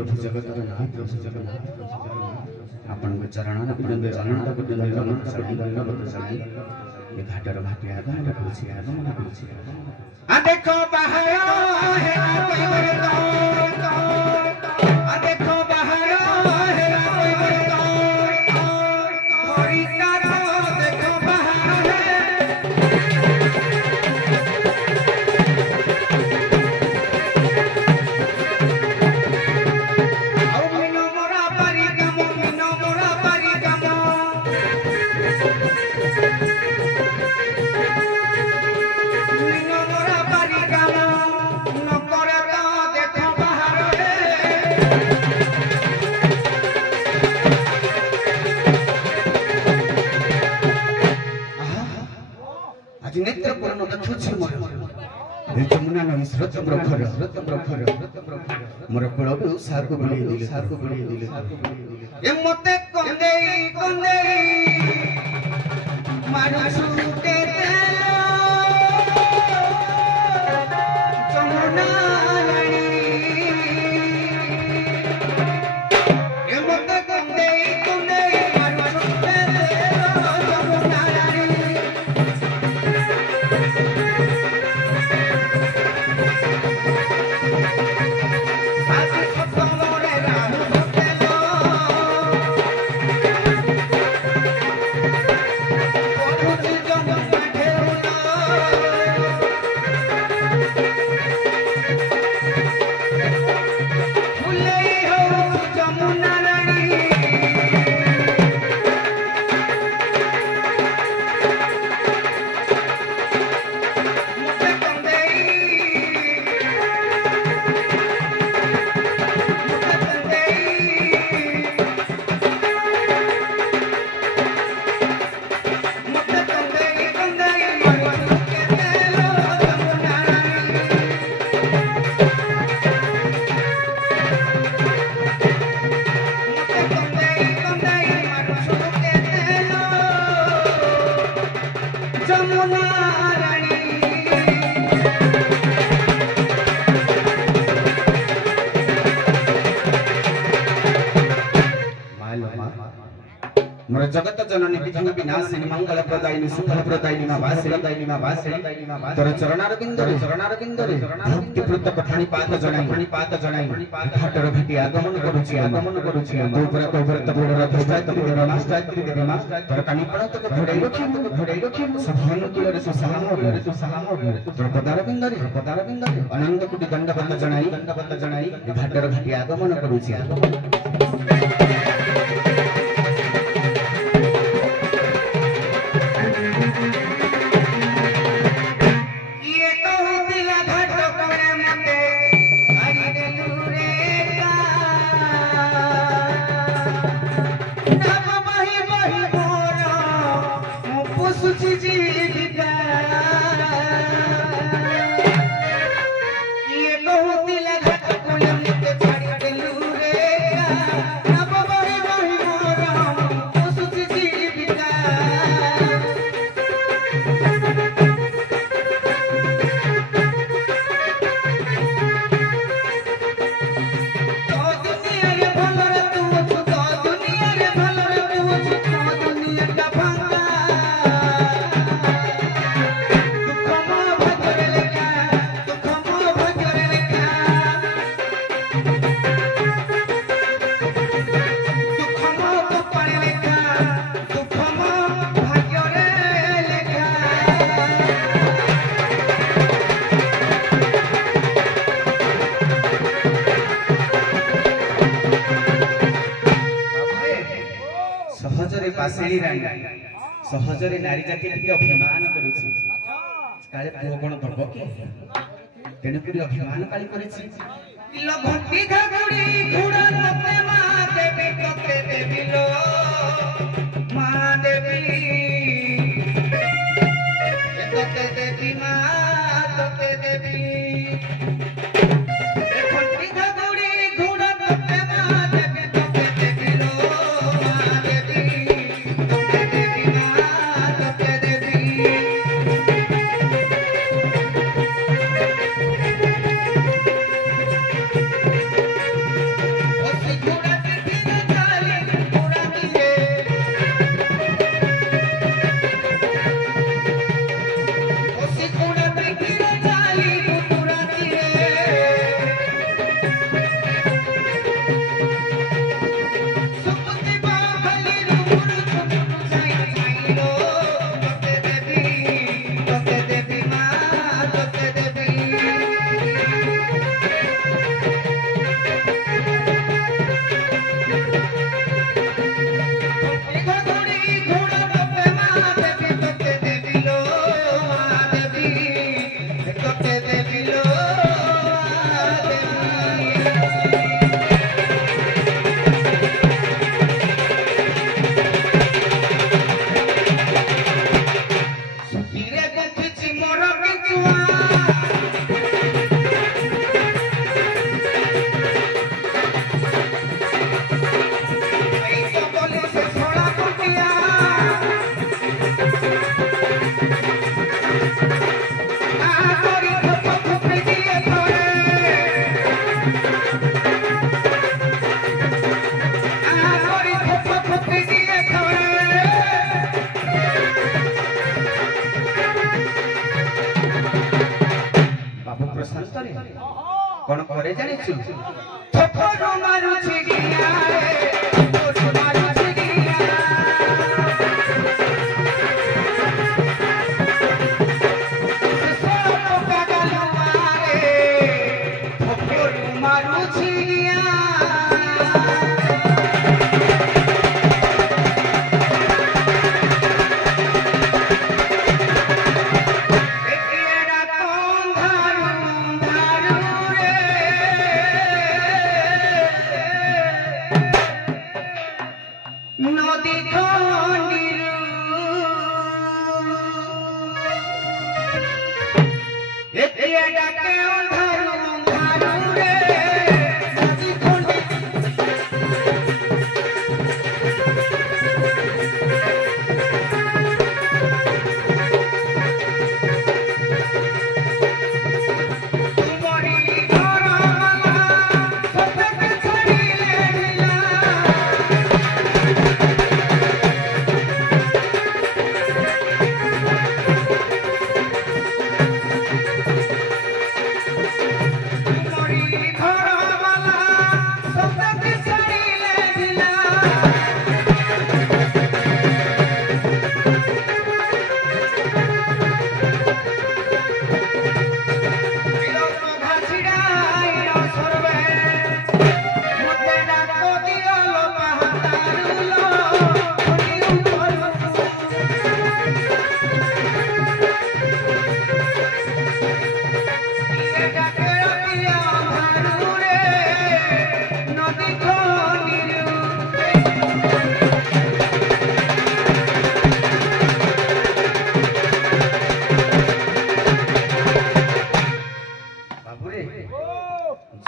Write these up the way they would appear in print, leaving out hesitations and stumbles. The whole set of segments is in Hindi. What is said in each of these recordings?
प्रभु जगन्नाथ प्रभु जगन्नाथ आपण चरण ये घाटर भाटिया घाट करुछि आगमन करुछि आ देखो बाहर है कोई बरतो आ देखो बाहर है कोई बरतो हरिता देखो बाहर है नेत्र पूर्ण देखुछि मोर जमुना नदी स्रोत प्रखर मोर कुल सारको बिली ए मते कंदे मारू सुते जमुना रानी ए मते कंदे मारू सुते जमुना रानी मोर जगत जननी विघ्न विनाशिनी मंगल प्रदायिनी सुफल प्रदायिनी मा वासिनी तोर चरणारविंदरे भक्ति प्रतक पात जणाई घाटर भेटी आगमन करुछि गोपर तब गोडर धस्ताय तब गोडर नास्तायत्री देवी मा तोर कानी पणतक घोड़ाई रखी सभानु तुलरे सुसलाम तोर पदारविंदरे अनंत कोटि दंडवत जणाई घाटर भेटी आगमन करुछि सहजरे नारी जाति टिके अभिमान करूछि काले पुओ कोन दबो के तेनुपुरी अभिमान काली करिछि लो भक्ति घागुड़ी घुड़ा तते मां देवी तते देवी लो मां देवी तते देवी मां तते देवी भक्ति घागुड़ी घुड़ा तते मां देवी तते देवी लो मां देवी कौन करे जानिछु थप्पड़ मारुछि गिया रे थप्पड़ मारुछि गिया सब पागल मारे थप्पड़ मारुछि गिया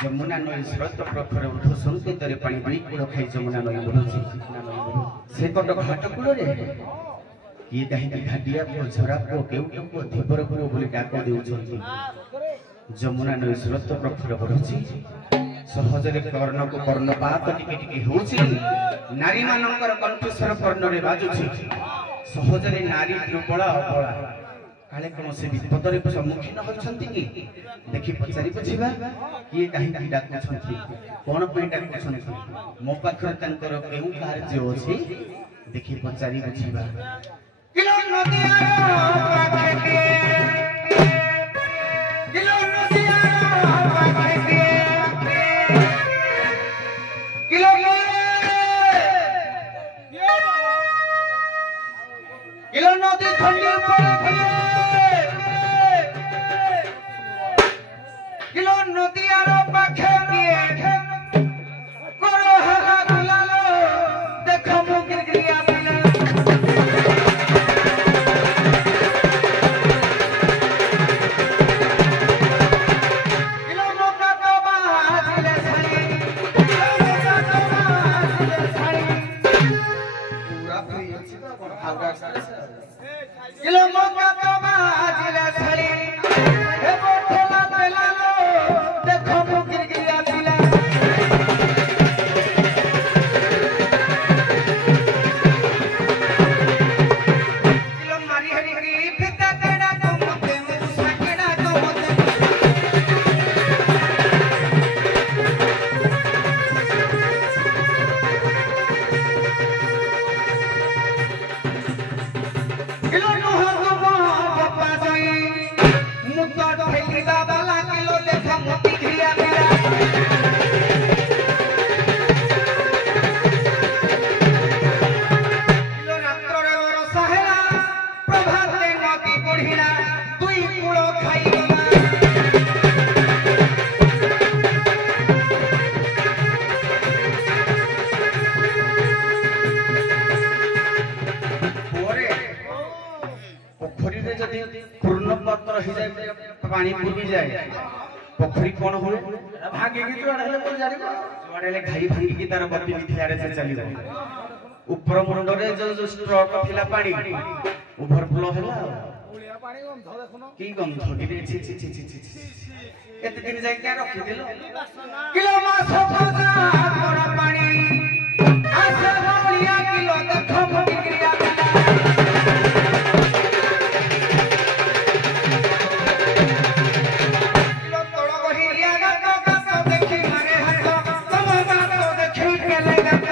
जमुना नई स्रोत प्रखर उठ संकेतरे पानी दुई कूड़ खाई जमुना नई बढ़ुछि से कट घाट कूल किए कहीं घाटिया को झरा को केउटो को धीवर को बोली डाक देउछंती जमुना नई स्रोत प्रखर बढ़ुछि सहजरे कर्ण को कर्णपात टिके टिके होछि नारी मानकर कंठस्वर कर्णरे बाजुछि सहजरे नारी दुर्बल अबला काले कोन से विपदरे सम्मुखीन होछंती कि देखि पचारि बुझिबा किए काहे डाकुछंती कोन पई डाकुछंती मो पाखर तंकर केउ कार्य अछि देखि पचारि बुझिबा किलो नदिया पाखे के किलो नदिया पाखे के किलो किलो नदी ठंडी पड़े किलो नदियार पाखे दिए करो हाहा गुलालो देखो मु गिरगिरिया पिला किलो नौका तो बाजिले छाई किलो नौका तो बाजिले छाई पूरा फ्री अछि त कोन हाउडा सारे किलो नौका तो बाजिले छाई हे बोठला पेला देखो मु गिरगिरिया पिला किलो मारी हरी हरी फिता केड़ा को मते मुसा केड़ा को मते किलो नुह को पप्पा जोई मुत्ता ठेली दादा किलो लेखा मोती घिया पिला किलो रात्र रे बरसा हेला प्रभाते नदी बढ़िला दुई कूल खाई गला ओरे पोखरी रे जदी पूर्ण पत्र ही जाय पानी बुली जाए पोखरी कोन हुए भागे की जोड़ हेले कोन जाने जोड़ेले घाई भांगी की तार गति विधियारे से चली ऊपर मुंड रे जो स्ट्रोक थिला पानी ओवरफ्लो हैला কি গন্ধ কিরে ছি ছি ছি ছি ছি এত দিন যাই কে রাখি দিল কিলো মাছ ভাজা বড় পানি আসে বাউলিয়া কিলো দেখো মতি ক্রিয়া কিলো তড় গহিরিয়া গাত গাত দেখি মারে হাত তম গাত দেখি কেলে গাত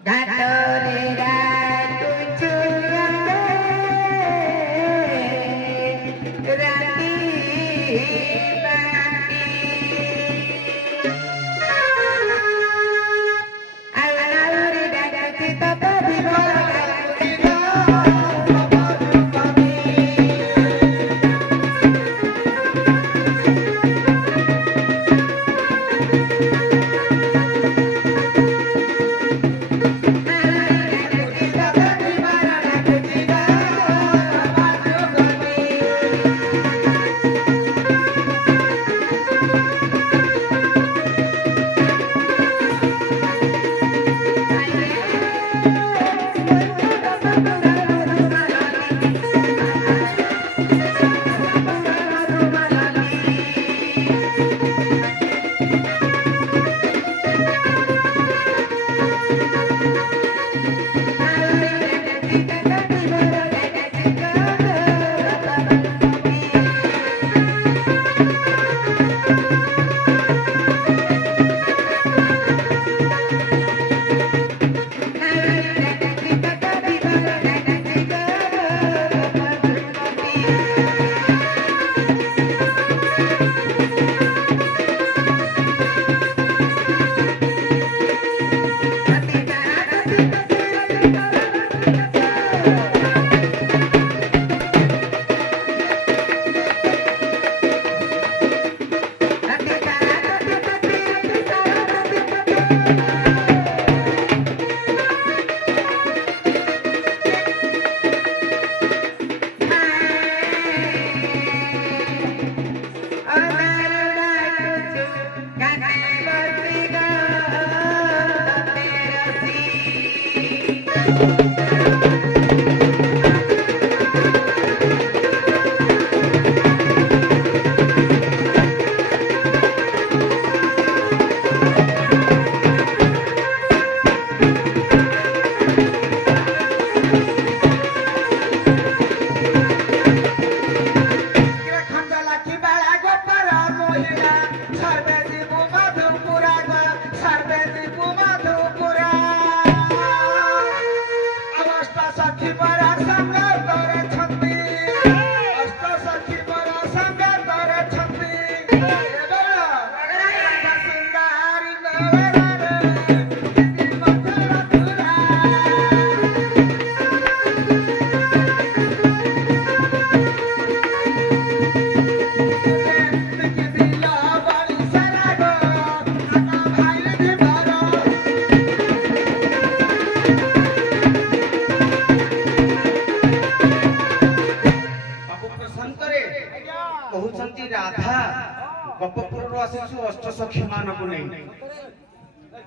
Gatorade,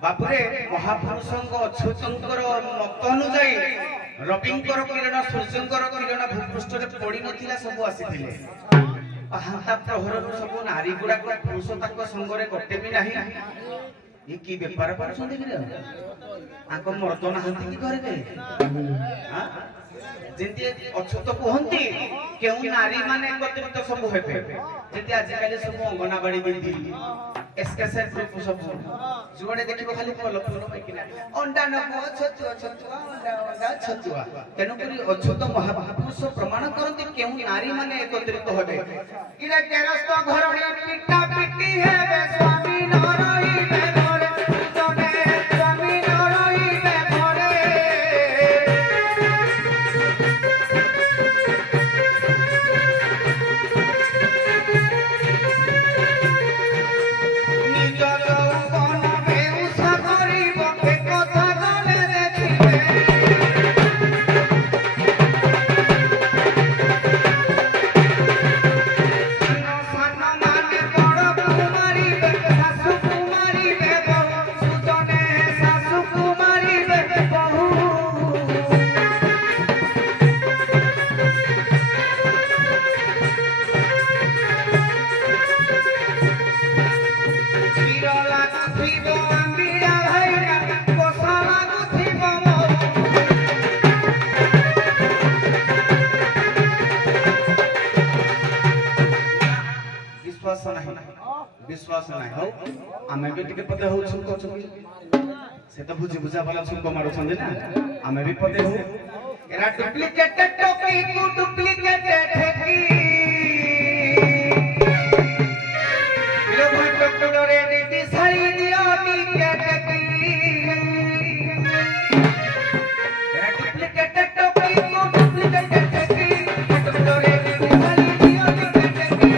बापुरे महापुरुषंक अच्युतंकर मत अनुजाई रविंकर किरण सूर्यंकर किरण भूपृष्ठ पड़ी नथिला सब आसीथिले हांता प्रहर सब नारी गुडा पुरुष ताक संगरे गोटे भी नाही ये की व्यापार करछन कि आको मर्द नहंती कि घरे के हां जेंती अच्युत कहंती केउ नारी माने गतिवित सब हेबे जेंती आज काले सब अंगनाबाड़ी बिंदी एसकेसेट ग्रुप सब जुड़े देखिबो खाली फल फल माइकिना अंडा नबो छतुआ छतुआ अंडा अंडा छतुआ तेनु करी अच्युत महापुरुष प्रमाण करंती केउ नारी माने एकत्रित हेबे इरे केरस्त घरणी पिटा पिटी हेबे स्वामी न रहिबे घरे तने स्वामी न रहिबे घरे विश्वास नहीं हो आमे भी टिके पते हो छुको छुको से तो बुझी बुझा वाला छुको मारो छन ना आमे भी पते हो एरा डुप्लीकेट टोपी को डुप्लीकेट ठेकी लो भट कुडरे नीति सारी दियो टिकेट की एरा डुप्लीकेट टोपी को डुप्लीकेट ठेकी कुडरे नीति सारी दियो टिकेट की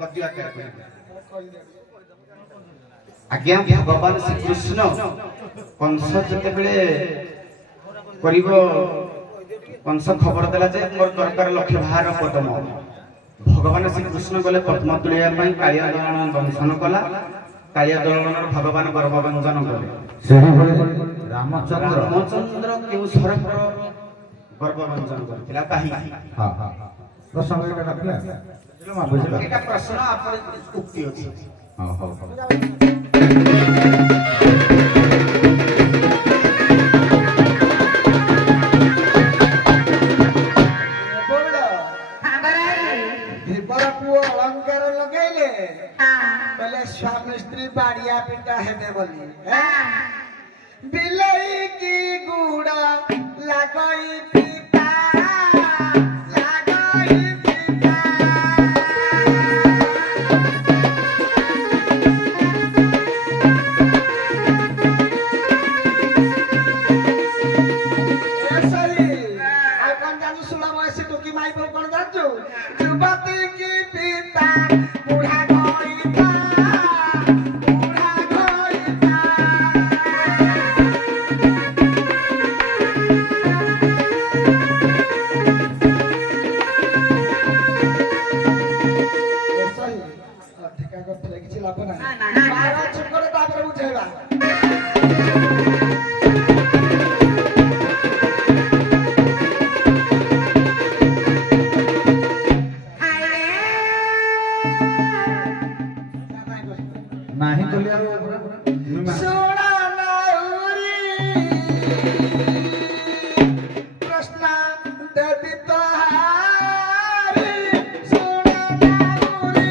गद्य आकार आज्ञा भगवान श्री कृष्ण कंस जते बेले करिवो कंस खबर देला जे मोर दरकार लक्ष्य भार पद्म भगवान श्री कृष्ण गले पद्म तुलिया पई कालिया दलन दंशन कला कालिया दलन भगवान गर्भवंजन कले सेही भले रामचंद्र केउ सरफर गर्भवंजन करथिला काहे हां हां प्रसंग एटा रखला बुझला एटा प्रश्न आपन उक्ति अछि हां हां स्वामी स्त्री बाड़िया पिटा हेबे बोली बिलई की गुड़ा लगई पिता लगई पिता ऐसई आ कौन जानू सुना वैसे तो की माई पर कौन जानू युवती की पिता बूढ़ा नाही तुलिया सोना नाउरी प्रश्न देवी तोहारी सोना नाउरी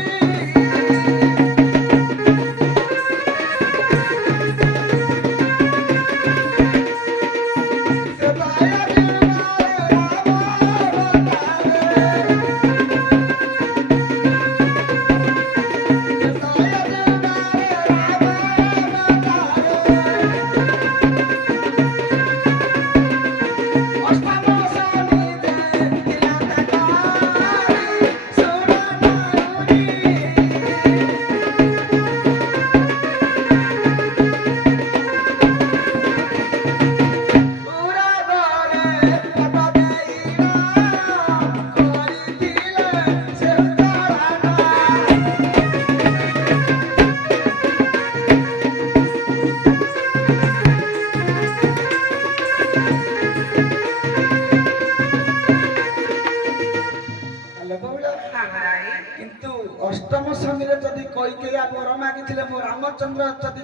सदाया किंतु अष्टम शनि जदि कैकेयी वर मागिले मो रामचंद्र जदि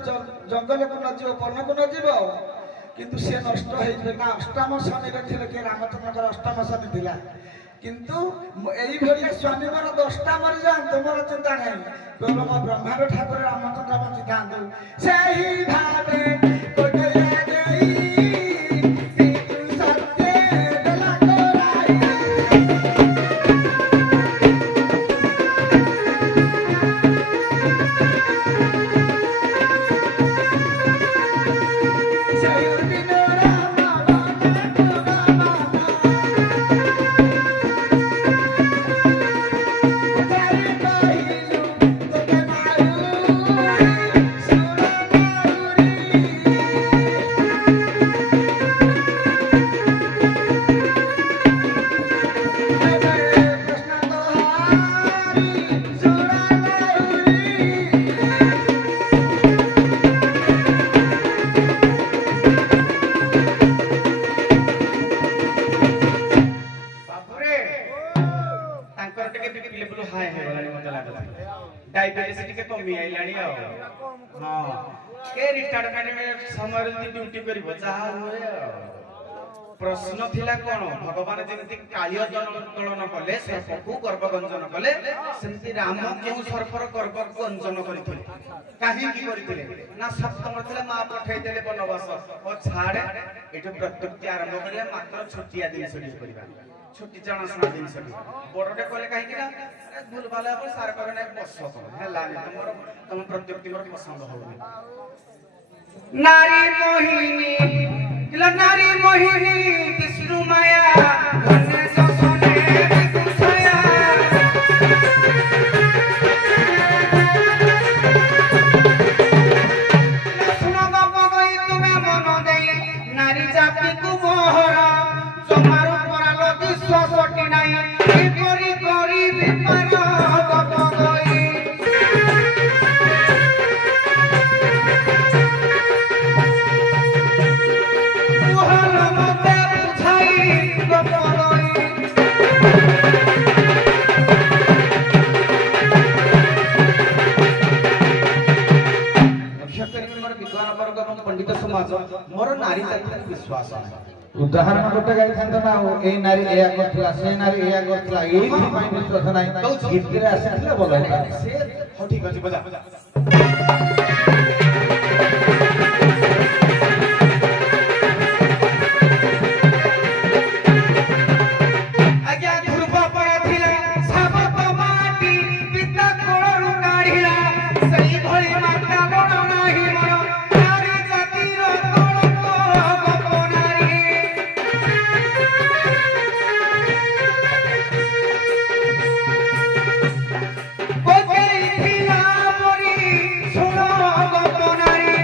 जंगल को न जीव वन को न जीव किंतु सी नष्ट होइबे ना अष्टम शनि थे कि रामचंद्र अष्टम शनि थिला किंतु एई भलिया स्वामी मोर 10टा मरि जान मोर चिंता नहीं केवल मो ब्रह्मांड ठाकुर रामचंद्र बंची थांदु सेही भावे कैकेयी देई पितृ सत्य देला कोराई डायबिटीज टिके कमी आइलाणी हां के रिटायरमेंट समय ड्यूटी करिवो जहा होए प्रश्न थिला कोन भगवान जेमति कालिय दलन कले सर्पकु गर्भगंजन कले सेमति राम केउ सर्पर गर्भगंजन करिथिले काहे की करिथिले ना सप्तम थिले मा पठै देले बनवास ओ छाड़े एठो प्रत्युक्ति आरंभ करिया मात्र छोटिया दिन सडी करिबा छोटी जणासना दिन सडी बडटे कले काहे कि ना भूल भाले अपन सार करने बस हला नहीं तुम प्रत्युक्ति मोर पसंद होनी नारी मोहिनी किला नारी मोहिनी विष्णु माया धन्य ससने विष्णु छाया वर्ग और पंडित समाज मोर नारी जाति विश्वास नाही उदाहरण गोटे गाइथांत ना ए नारी एया करथला से नारी एया करथला एई भाई विश्वास नाही गीत रे आसीथले बोल से हो ठीक अछि बजा आज्ञा ध्रुव पर थिला साबत माटी पिता कोळरु काढिला सही भଳି माता बण नाही मन नारी जातिर तोळक गप नारी कोई थिला मोरी सुण गप नारी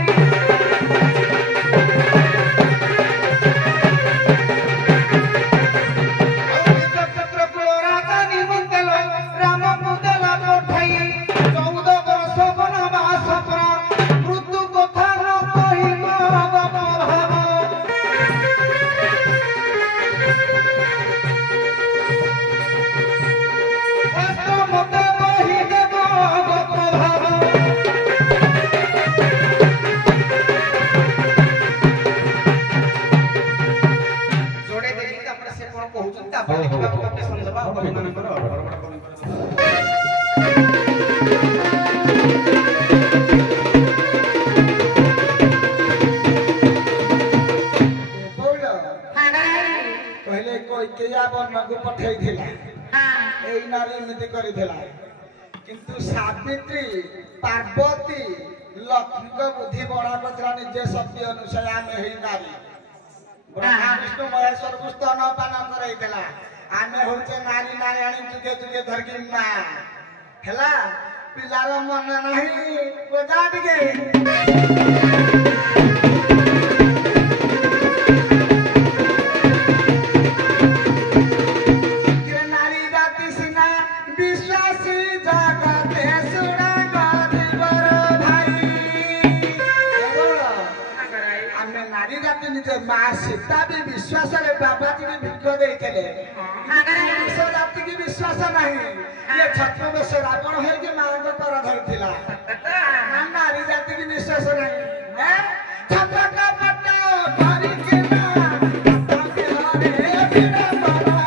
पहले कोई केया बन को पठै थिला एई नारी एमिति करि थिला किंतु सावित्री पार्वती लक्ष्मी को बुद्धि बड़ा कचरा निजे शक्ति अनुसार आमे हेई नारी ब्रह्मा विष्णु महेश्वर को स्तन पान कराई थिला आमे होचे नारी नारायणी जुगे जुगे धरकी मा हेला पिलार मन नाही बजा दिगे माँ सीता भी विश्वास रे बाबा जी भी भिक्ष देइथिले जाति की विश्वास नहीं ये छत्र में से रावण है कि मां को पर धरथिला नारी जाति की विश्वास नहीं हैं छत्र का पट्टा धरि के ना ताके हरे बिना बाबा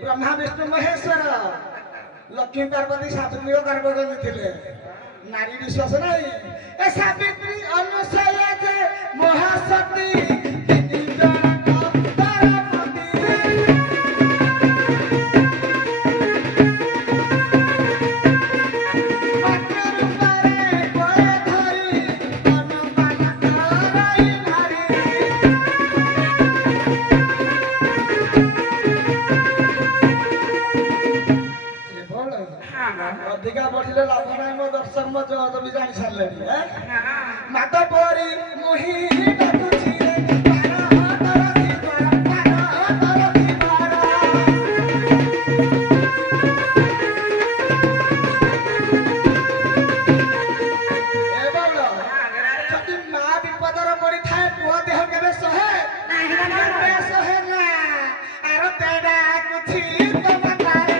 ब्रह्मा विष्णु महेश्वर लक्ष्मी पार्वती सावित्री गर्भ करथिले नारी विश्वास नहीं ए सावित्री अनुसया जे महासती अधिका बढ़िले लाभ नाही मो दर्शन मो जो तो भी जानि सारले माता पोरी मुही डाकुछि रे पारा तरती पारा तरती पारा ए बोलो जति मा विपदर पड़ी थाए पुआ देह केबे सहे नाही सहे ना आरो तेडा कुछि तो बतारे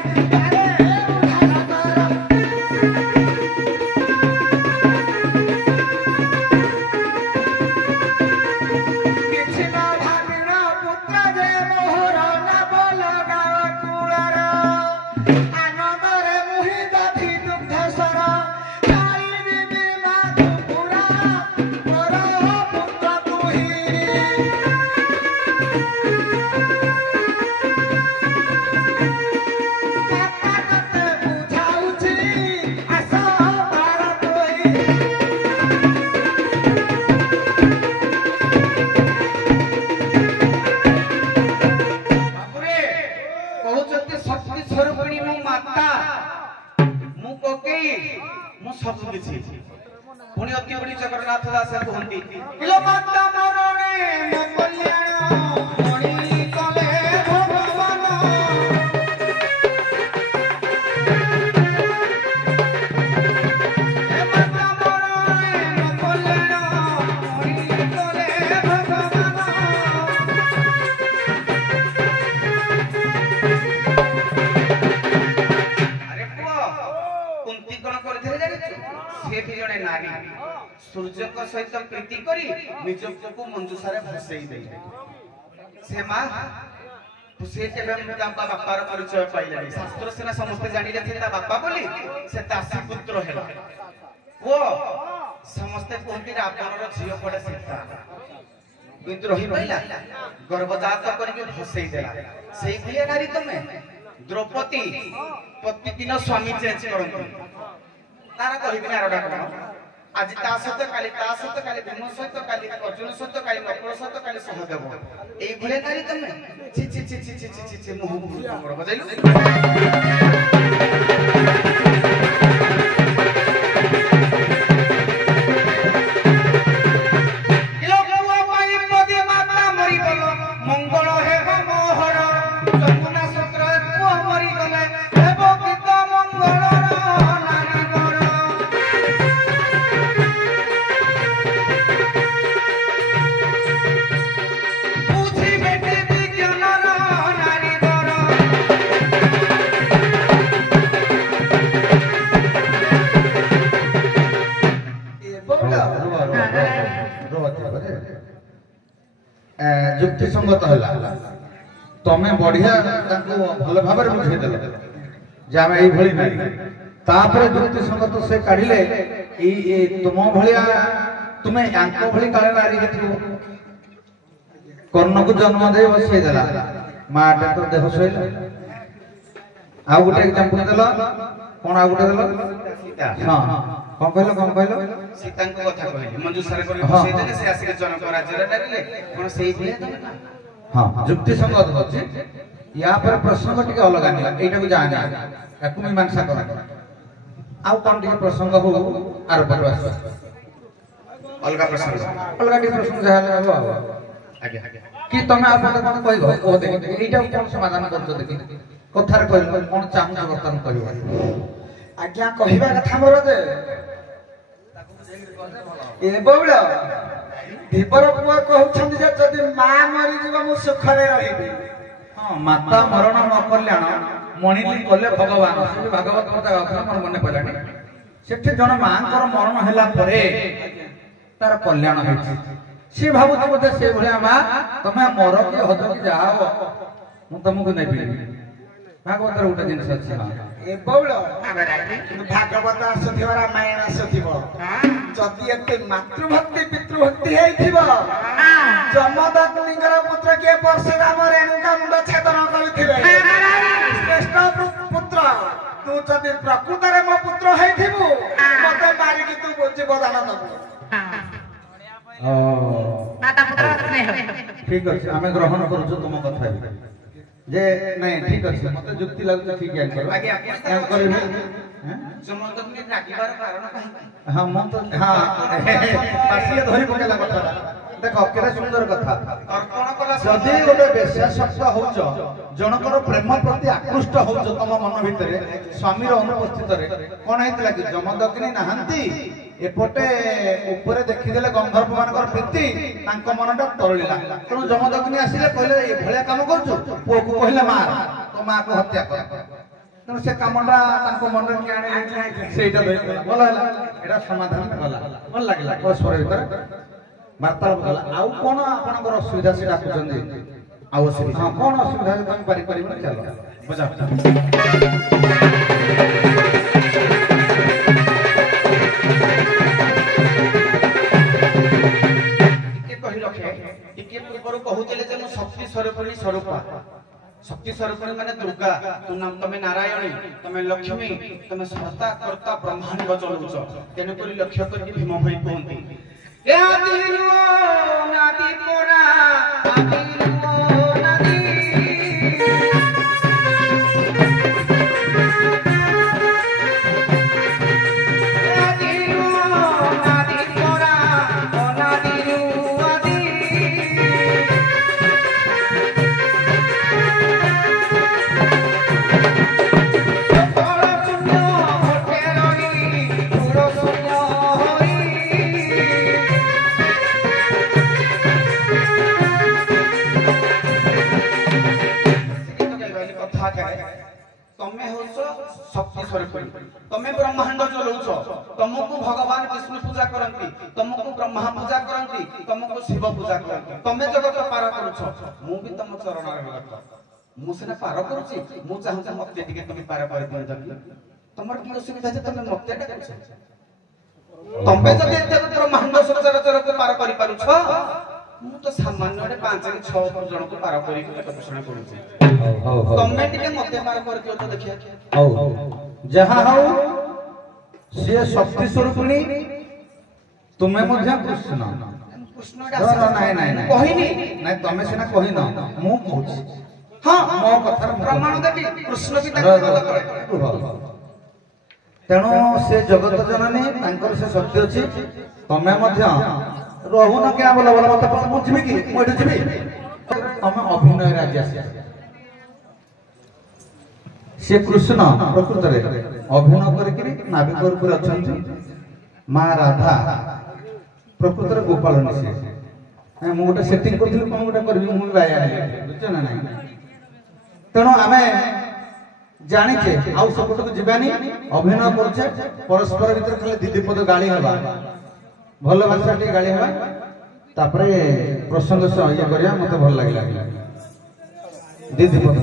ମୁଁ ସବୁ କିଛି ପୁଣି ଅତି ବଡ଼ି ଜଗନ୍ନାଥ ଦାସ କୁହନ୍ତି ଇଲୋ ମାତା ମରଣେ ମୋ କଲ୍ୟାଣ ମଣି କଲେ ଭଗବାନ ଏ ମାତା ମରଣେ ମୋ କଲ୍ୟାଣ ମଣି କଲେ ଭଗବାନ ଆରେ ପୁଅ କୁନ୍ତି କଣ କରିଥିଲେ ଜାଣିଛୁ ସେ ବି ଜଣେ ନାରୀ ସୂର୍ଯ୍ୟଙ୍କ ସହିତ ପ୍ରୀତି କରି ନିଜକୁ ମଞ୍ଜୁଷାରେ ଭସେଇ ଦେଇଥିଲେ ସେ ମା ସେ କେବେ ତା ବାପାର ପରିଚୟ ପାଇଲେନି ଶାସ୍ତ୍ର ସିନା ସମସ୍ତେ ଜାଣିଥିଲେ ତା ବାପା ବୋଲି ସେ ଦାସୀ ପୁତ୍ର ହେଲା ପୁଅ ସମସ୍ତେ କୁହନ୍ତି ରାବଣର ଝିଅ ପଡେ ସୀତା କିନ୍ତୁ ରହିପାରିଲା ଗର୍ଭଜାତ କରିକି ଭସେଇ ଦେଲା ସେଇଭଳିଆ ନାରୀ ତମେ ଦ୍ରୌପଦୀ ପ୍ରତିଦିନ ସ୍ୱାମୀ ଚେଞ୍ଜ କରନ୍ତି ତାର କହିବିନି ଆରଟା କଣ ଆଜି ତା ସହିତ କାଲି ଭୀମ ସହିତ କାଲି ଅର୍ଜୁନ ସହିତ କାଲି ନକୁଳ ସହିତ କାଲି ସହଦେବ এইভଳିଆ ନାରୀ ତମେ ଛି ଛି ଛି ଛି ଛି ଛି ଛି ମୁହଁ ବଡ ବଜାଇଲୁ ମଙ୍ଗଳ ହେବ ମୋହର ଯମୁନା ସୂତ୍ରରେ ପୁଅ ମରିଗଲେ ହେବ ଗୀତ ମଙ୍ଗଳର ନାରୀଙ୍କର ବୁଝିବେ ବିଜ୍ଞାନର ନାରୀଙ୍କର ଯୁକ୍ତି ସଙ୍ଗତ ହେଲା ତମେ ବଢିଆ ତାଙ୍କୁ ଭଲ ଭାବରେ ବୁଝେଇଦେଲ ଯେ ଆମେ ଏଇଭଳି ନାରୀ ତାପରେ ଯୁକ୍ତି ସଙ୍ଗତ ସେ କାଢିଲେ ଏଇ ତୁମ ଭଳିଆ ତୁମେ ୟାଙ୍କ ଭଳି କାଳେ ନାରୀ ହେଇଥିବ କର୍ଣ୍ଣକୁ ଜନ୍ମ ଦେଇ ବସେଇ ଦେଲା ମାଟା ତ ଦେହ ଶୋଇଲା ଆଉ ଗୋଟେ ଏକ୍ସାମ୍ପଲ ଦେଲ କଣ ଆଉ ଗୋଟେ ଦେଲ ହଁ କଣ କହିଲ ସୀତାଙ୍କ କଥା କହିଲି ମଞ୍ଜୁଷାରେ କରି ବସେଇ ଦେଲେ ସେ ଆସିଲେ ଜନକ ରାଜ୍ୟରେ ଡାକିଲେ କଣ ସେଇ ଭଳିଆ ତମେ ନା ହଁ ଯୁକ୍ତି ସଙ୍ଗତ ଅଛି ୟା ପରେ ପ୍ରସଙ୍ଗ ଟିକେ ଅଲଗା ନିଅ ଏଇଟାକୁ ଜାଣି ୟାକୁ ମୀମାଂସା କର ଆଉ କଣ ଟିକେ ପ୍ରସଙ୍ଗ ହଉ ଆର ପରେ ଆସ ଅଲଗା ପ୍ରସଙ୍ଗ ଅଲଗା ଟିକେ ପ୍ରସଙ୍ଗ ଯାହା ହେବ ଆଉ ଆଜ୍ଞା ଆଜ୍ଞା କି ତମେ ଆଉ କଣ କହିବ କୁହ ଦେଖି ଏଇଟାକୁ କଣ ସମାଧାନ କରୁଛ ଦେଖି କଥାରେ କହିଲ କଣ ଚାହୁଁଛ ବର୍ତ୍ତମାନ କହିବ ଆଜ୍ଞା କହିବା କଥା ମୋର ଯେ ଏ ବଉଳ ଧୀବର ପୁଅ କହୁଛନ୍ତି ଯେ ଯଦି ମା ମରିଯିବ ମୁଁ ସୁଖରେ ରହିବି ହଁ ମାତା ମରଣ ନ କଲ୍ୟାଣ ମଣିଲି କଲେ ଭଗବାନ ସେ ଭାଗବତ କଥା ମୋର ମନେ ପଡ଼ିଲାଣି ସେଠି ଜଣେ ମାଙ୍କର ମରଣ ହେଲା ପରେ ତାର କଲ୍ୟାଣ ହେଇଛି ସେ ଭାବୁଛି ବୋଧେ ସେଇଭଳିଆ ମା ତମେ ମର କି ହଜ କି ଯାହା ହବ ମୁଁ ତମକୁ ନେବି ଭାଗବତର ଗୋଟେ ଜିନିଷ ଅଛି ଏ ବଉଳ ଭାଗବତ ଆସୁଥିବ ରାମାୟଣ ଆସୁଥିବ ଯଦି ଏତେ ମାତୃଭକ୍ତି ପିତୃଭକ୍ତି ହେଇଥିବ ଯମଦଗ୍ନିଙ୍କର ପୁତ୍ର କିଏ ପରଶୁରାମ ରେଣୁକା ମୁଣ୍ଡ ଛେଦନ କରିଥିବେ ଶ୍ରେଷ୍ଠ ପୁତ୍ର ତୁ ଯଦି ପ୍ରକୃତରେ ମୋ ପୁତ୍ର ହେଇଥିବୁ ମତେ ମାରିକି ତୁ ଜୀବଦାନ ଦବୁ ଠିକ ଅଛି ଆମେ ଗ୍ରହଣ କରୁଛୁ ତୁମ କଥା ଯେ ନାଇଁ ଠିକ ଅଛି ମତେ ଯୁକ୍ତି ଲାଗୁଛି ଠିକ ଆଜ୍ଞା କରିବି ଯମଦଗ୍ନି ରାଗିବାର କାରଣ କାହିଁକି ହଁ ମୁଁ ତ ହଁ ପାସିଏ ଧରି ପକେଇଲା କଥାଟା ଦେଖ କେତେ ସୁନ୍ଦର କଥା ଅର୍ପଣ କଲା ଯଦି ଗୋଟେ ବେଶ୍ୟାସକ୍ତ ହଉଛ ଜଣଙ୍କର ପ୍ରେମ ପ୍ରତି ଆକୃଷ୍ଟ ହଉଛ ତମ ମନ ଭିତରେ ସ୍ୱାମୀର ଅନୁପସ୍ଥିତରେ କଣ ହେଇଥିଲା କି ଯମଦଗ୍ନି ନାହାନ୍ତି ଏପଟେ ଉପରେ ଦେଖିଦେଲେ ଗନ୍ଧର୍ବ ମାନଙ୍କର ପ୍ରୀତି ତାଙ୍କ ମନଟା ତରଳିଲା ତେଣୁ ଯମଦଗ୍ନି ଆସିଲେ କହିଲେ ଏଭଳିଆ କାମ କରୁଛୁ ପୁଅକୁ କହିଲେ ମାର ତୋ ମାକୁ ହତ୍ୟା କର ତେଣୁ ସେ କାମଟା ତାଙ୍କ ମନରେ କିଏ ଆଣିଲେ ସେଇଟା ଭଲ ହେଲା ଏଇଟା ସମାଧାନ ଗଲା ଭଲ ଲାଗିଲା ପରସ୍ପର ଭିତରେ ବାର୍ତ୍ତାଳାପ କଲା ଆଉ କଣ ଆପଣଙ୍କର ଅସୁବିଧା ସେ ଡାକୁଛନ୍ତି ଆଉ ଅସୁବିଧା ହଁ କଣ ଅସୁବିଧା ତମେ ପାରିପାରିବ ନା ଚାଲ ବୁଝା ଟିକେ ପୂର୍ବରୁ କହୁଥିଲେ ଯେ ମୁଁ ଶକ୍ତି ସ୍ୱରୂପିଣୀ ସ୍ୱରୂପା ଶକ୍ତି ସ୍ୱରୂପିଣୀ ମାନେ ଦୁର୍ଗା ତମେ ନାରାୟଣୀ ତମେ ଲକ୍ଷ୍ମୀ ତମେ ସର୍ତ୍ତା କର୍ତ୍ତା ବ୍ରହ୍ମାଣ୍ଡ ଚଳଉଛ ତେଣୁକରି ଲକ୍ଷ୍ୟ କରିକି ଭୀମ ଭାଇ କୁହନ୍ତି तमे होछ शक्ति स्वरूप तमे ब्रह्मांड चलौछ तुमको भगवान विष्णु पूजा करंती तुमको ब्रह्मा पूजा करंती तुमको शिव पूजा करंती तमे जगत पार करूछ मु भी तुम चरण रे भगत मु सेना पार करूची मु चाहू मते टिके तुम पार कर दियो जकी तमर की असुविधा जे तुम मते डाकुछ तमे जदि एते ब्रह्मांड सचराचर को पार करि पारुछ मु तो सामान्य रे 5 रे 6 जन को पार करि घोषणा करूची तमे टिके मते पार कर दियो तो देखिया हौ जहा हौ से शक्ति स्वरूपिणी तुमे मध्य कृष्ण कृष्ण नहीं नहीं नहीं कहिनी नहीं तमे सिना कहि न मु कहूची हां मो कथार प्रमाण देबी कृष्ण भी ताको तेणु से जगत जननी तांकर से शक्ति अछि तमे मध्य रहु न क्या बोला बोला मत मु जिबी कि मु एठु जिबी तमे अभिनय राज्य आसी से कृष्ण प्रकृत रे अभिनय करके नाविक रूप रे अछंती मां राधा प्रकृत रे गोपाल निसे मु गोटे सेटिंग करथिल कोन गोटे करबी मु बाया बुझछ ना नहीं तेणु आमे जानिछे आउ सबटक जीवानी अभिनय करछे परस्पर भीतर खाली दीदी पद गाली हवा भल भाषा टी गाली हवा तापरे प्रसंग से ये करिया मते भल लागिला दीदी पद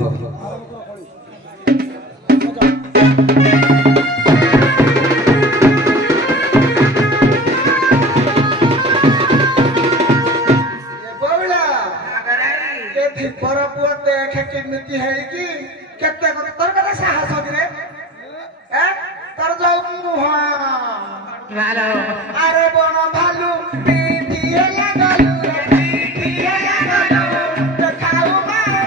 केमिति है कि केते तोर कते साहस रे ए तोर जाऊ मुहा अरे बन भालू पीठिए लागलू रे पीठिए लागलू तो खाऊ मारे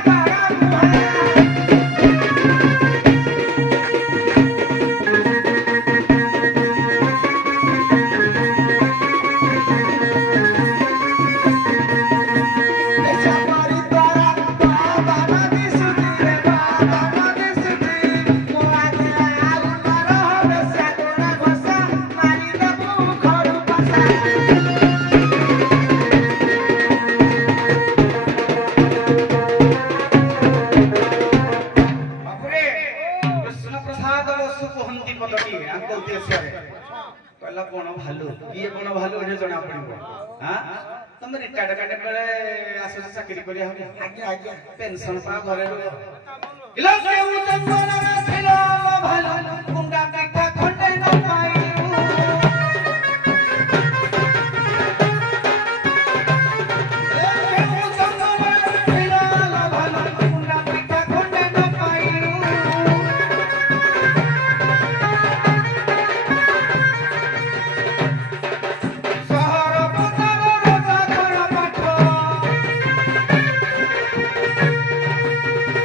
बड़ा मुहा पेंशन पा घरे इला केउ जंगल रे थिलो भालो कुंडा काटा खंडे न पाइउ केउ जंगल रे थिलो भालो कुंडा काटा खंडे न पाइउ सहर बजार राजा घर पाठ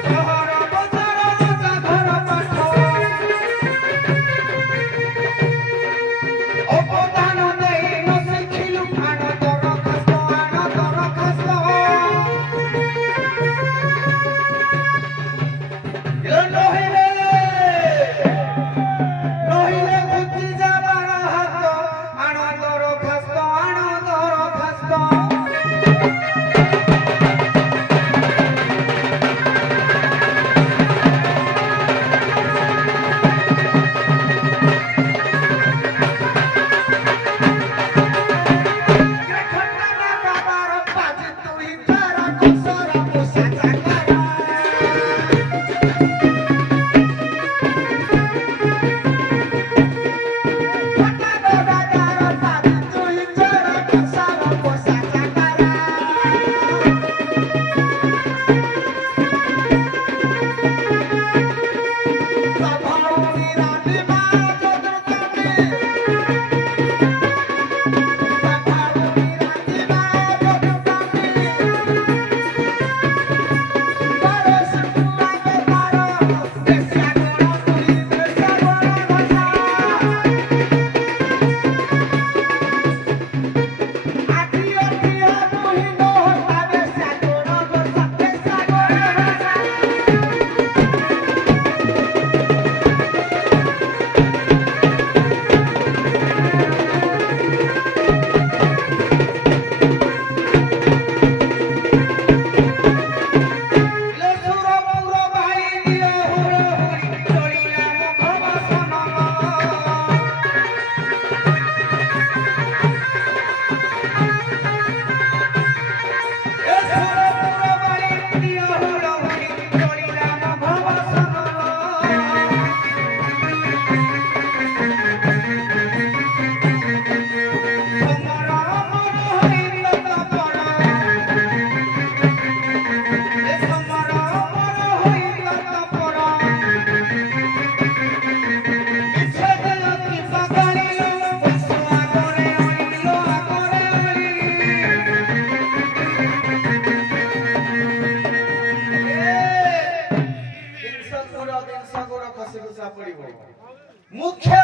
सहर बजार राजा मुख्य